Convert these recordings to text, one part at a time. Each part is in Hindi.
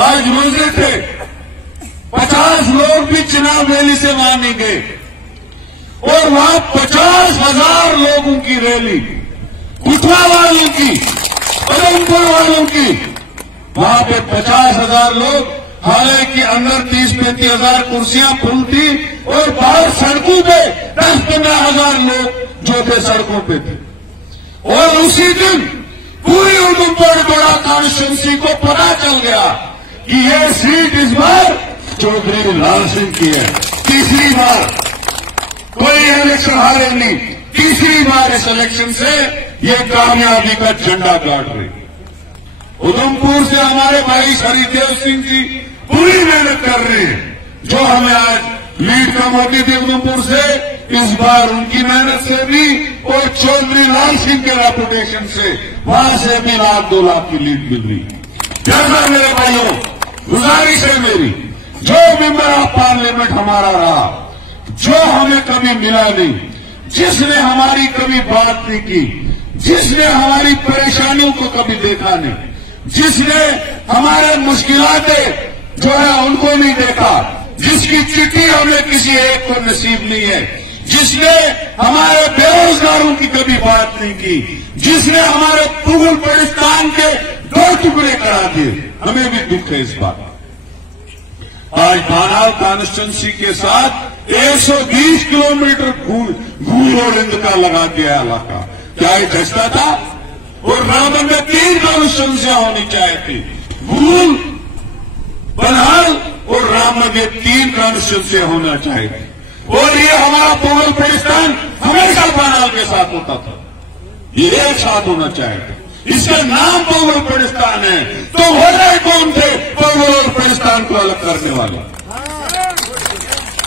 आज रोजे थे, 50 लोग भी चुनाव रैली से वहां नहीं गए और वहां 50,000 लोगों की रैली, कुटवा वालों की, उधमपुर वालों की, वहां पे 50,000 लोग, हालांकि अंदर 30-35,000 कुर्सियां फुल थी और बाहर सड़कों पे 10-15,000 लोग जो थे सड़कों पे थे। और उसी दिन पूरी उधमपुर बड़ा कॉन्स्टिट्यूंसी को पता चल गया कि ये सीट इस बार चौधरी लाल सिंह की है। तीसरी बार कोई इलेक्शन हारे नहीं, तीसरी बार इस इलेक्शन से ये कामयाबी का झंडा गाड़ रही। उधमपुर से हमारे भाई हरिदेव सिंह जी पूरी मेहनत कर रहे हैं, जो हमें आज लीड कम होती थी उधमपुर से, इस बार उनकी मेहनत से भी और चौधरी लाल सिंह के रेपुटेशन से वहां से भी 1-2 लाख की लीड मिल रही। जैसा मेरे भाइयों, गुजारिश है मेरी, जो मेंबर ऑफ पार्लियामेंट हमारा रहा, जो हमें कभी मिला नहीं, जिसने हमारी कभी बात नहीं की, जिसने हमारी परेशानियों को कभी देखा नहीं, जिसने हमारे मुश्किलातें जो है उनको नहीं देखा, जिसकी चिट्ठी हमें किसी एक को नसीब नहीं है, जिसने हमारे बेरोजगारों की कभी बात नहीं की, जिसने हमारे मुगल पाकिस्तान के 2 टुकड़े करा दिए, हमें भी दुख है इस बात। आज बानाव कॉन्स्टिट्यूंसी के साथ 120 किलोमीटर घूल और इंद का लगा दिया इलाका। क्या ये जचता था? और रामबन में 3 कॉन्स्टिट्यूंसियां होनी चाहिए थी, घूल, बनहाल और रामबन में 3 कॉन्स्टिट्यूंसियां होना चाहिए। और ये हमारा मुगल पाकिस्तान हमेशा बनहाल के साथ होता था, ये एक साथ होना चाहिए। इसका नाम मुगल पाकिस्तान है, तो होना कौन थे मुगल पाकिस्तान को अलग करने वाले?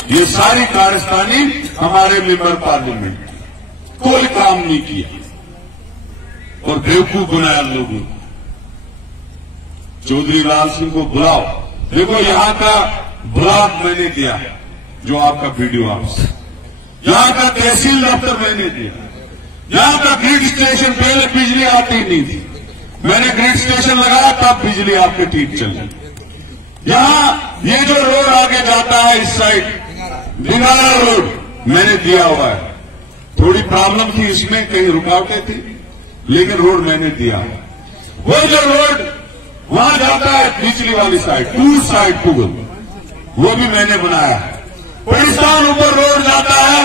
ये सारी कारस्तानी हमारे मेंबर पार्लियामेंट, कोई काम नहीं किया और बेवकूफ बनाया लोगों को। चौधरी लाल सिंह को बुलाओ, देखो यहां का ब्लॉक मैंने दिया, जो आपका वीडियो आपसे, यहां का तहसील दफ्तर मैंने दिया, यहां का ग्रिड स्टेशन, पहले बिजली आती नहीं थी, मैंने ग्रिड स्टेशन लगाया तब बिजली आपके ठीक चली। यहां ये जो रोड आगे जाता है इस साइड, बिगाड़ा रोड मैंने दिया हुआ है, थोड़ी प्रॉब्लम थी इसमें, कहीं रुकावटें थी, लेकिन रोड मैंने दिया। वो जो रोड वहां जाता है बिजली वाली साइड, टूर साइड पुगल, वो भी मैंने बनाया है। पाकिस्तान ऊपर रोड जाता है,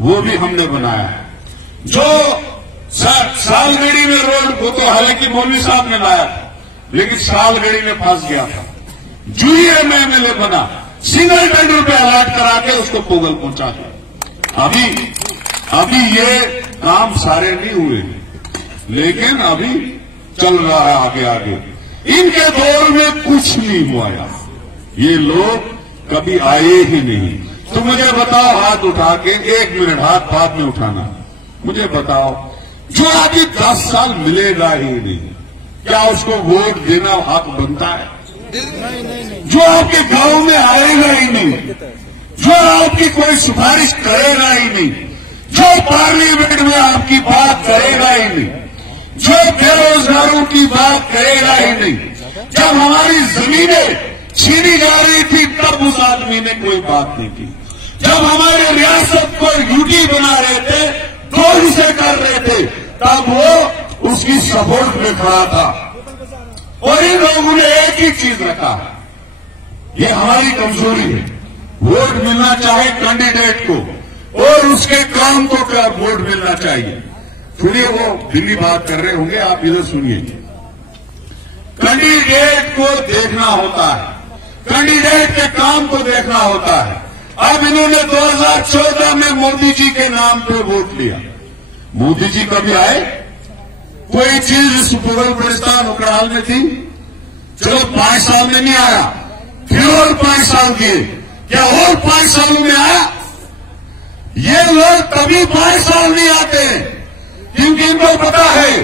वो भी हमने बनाया है। जो सालगढ़ी में रोड, वो तो हालांकि मौलवी साहब ने लाया था, लेकिन सालगढ़ी में फंस गया था, जूनियर में एमएलए बना, सिंगल टेंडर पे अलर्ट करा के उसको पोगल पहुंचा दिया। अभी ये काम सारे नहीं हुए, लेकिन अभी चल रहा है आगे आगे। इनके दौर में कुछ नहीं हुआ यार, ये लोग कभी आए ही नहीं। तो मुझे बताओ, हाथ उठा के, 1 मिनट हाथ बाद में उठाना, मुझे बताओ, जो अभी 10 साल मिलेगा ही नहीं, क्या उसको वोट देना हक बनता है? जो आपके गांव में आएगा ही नहीं, जो आपकी कोई सिफारिश करेगा ही नहीं, जो पार्लियामेंट में आपकी बात करेगा ही नहीं, जो बेरोजगारों की बात करेगा ही नहीं, जब हमारी जमीनें छीनी जा रही थी तब उस आदमी ने कोई बात नहीं की, जब हमारे रियासत को यूटी बना रहे थे, 2 हिस्से कर रहे थे, तब वो उसकी सपोर्ट में खड़ा था। और इन लोगों ने एक ही चीज रखा, ये हमारी कमजोरी है, वोट मिलना चाहे कैंडिडेट को और उसके काम को क्या वोट मिलना चाहिए। सुनिए, वो दिल्ली बात कर रहे होंगे, आप इधर सुनिए। कैंडिडेट को देखना होता है, कैंडिडेट के काम को देखना होता है। अब इन्होंने 2014 में मोदी जी के नाम पे वोट लिया, मोदी जी कभी आए? कोई चीज इस मुगल पाकिस्तान उकड़ाल में थी? चलो 5 साल में नहीं आया, फिर और 5 साल किए, क्या और 5 सालों में आया? ये लोग कभी 5 साल नहीं आते, क्योंकि इनको पता है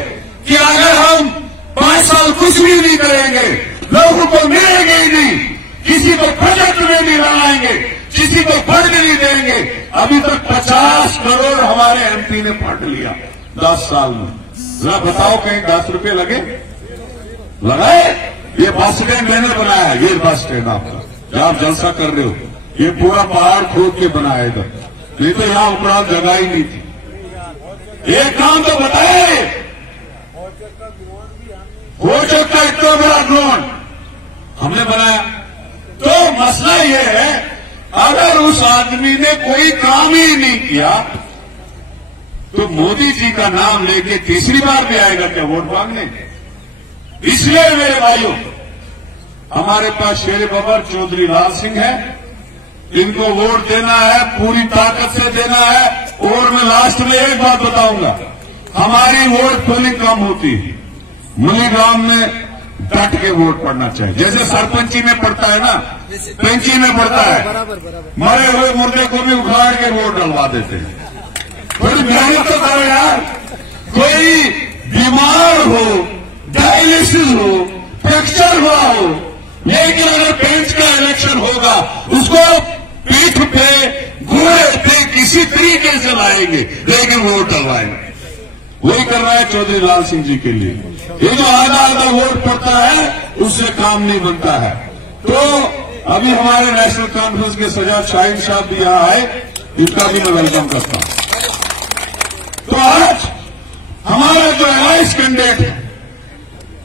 कि अगर हम 5 साल कुछ भी नहीं करेंगे, लोगों को मिलेंगे ही नहीं, किसी को बजट में नहीं लगाएंगे, किसी को फंड नहीं देंगे। अभी तक 50 करोड़ हमारे एमपी ने फंड लिया 10 साल में। जरा बताओ, कहीं 10 रुपए लगे? लगाए? ये बस स्टैंड मैंने बनाया है, ये बस स्टैंड आपका जहां आप जलसा कर रहे हो, ये पूरा पहाड़ खोद के बनाया इधर, नहीं तो यहां उपरांत जगह ही नहीं थी। एक काम तो बताए, होचक का इतना बड़ा ग्राउंड हमने बनाया। तो मसला ये है, अगर उस आदमी ने कोई काम ही नहीं किया तो मोदी जी का नाम लेके तीसरी बार भी आएगा क्या वोट मांगने? इसलिए मेरे भाइयों, हमारे पास शेर बबर चौधरी लाल सिंह है, इनको वोट देना है, पूरी ताकत से देना है। और मैं लास्ट में एक बात बताऊंगा, हमारी वोट पोलिंग कम होती है, मुलीगांव में डट के वोट पड़ना चाहिए, जैसे सरपंची में पड़ता है ना, पेंची में पड़ता है, मरे हुए मुर्दे को भी उखाड़ के वोट डलवा देते हैं। थोड़ी मेहनत तो करो यार, कोई बीमार हो, डायलिसिस हो, फ्रैक्चर हुआ हो, लेकिन अगर पेंच का इलेक्शन होगा उसको पीठ पे घोड़े पे किसी तरीके से लाएंगे, लेकिन वोट डलवाएंगे। वही कर रहा है चौधरी लाल सिंह जी के लिए। ये जो आधा आधा वोट पड़ता है उससे काम नहीं बनता है। तो अभी हमारे नेशनल कॉन्फ्रेंस के सजाद शाहीन साहब भी यहां आए, इनका भी मैं वेलकम करता हूं। तो आज हमारा जो एलाइंस कैंडिडेट है,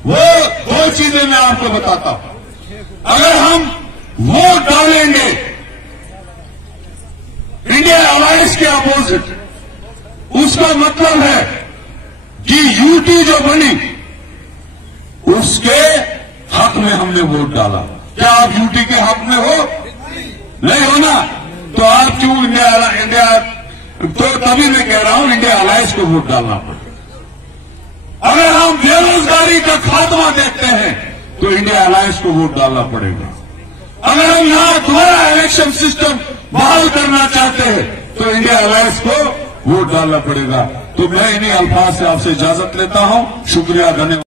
वो दो चीजें मैं आपको बताता हूं। अगर हम वोट डालेंगे इंडिया अलायंस के अपोजिट, उसका मतलब है कि यूटी जो बनी उसके हक में हमने वोट डाला। क्या आप यूटी के हक में हो? नहीं हो ना, तो आप क्यों इंडिया तो तभी मैं कह रहा हूं इंडिया अलायंस को वोट डालना पड़ेगा। अगर हम बेरोजगारी का खात्मा देखते हैं तो इंडिया अलायंस को वोट डालना पड़ेगा। अगर हम यहां दोबारा इलेक्शन सिस्टम बहाल करना चाहते हैं तो इंडिया अलायंस को वोट डालना पड़ेगा। तो मैं इन्हीं अल्फाज से आपसे इजाजत लेता हूं। शुक्रिया, धन्यवाद।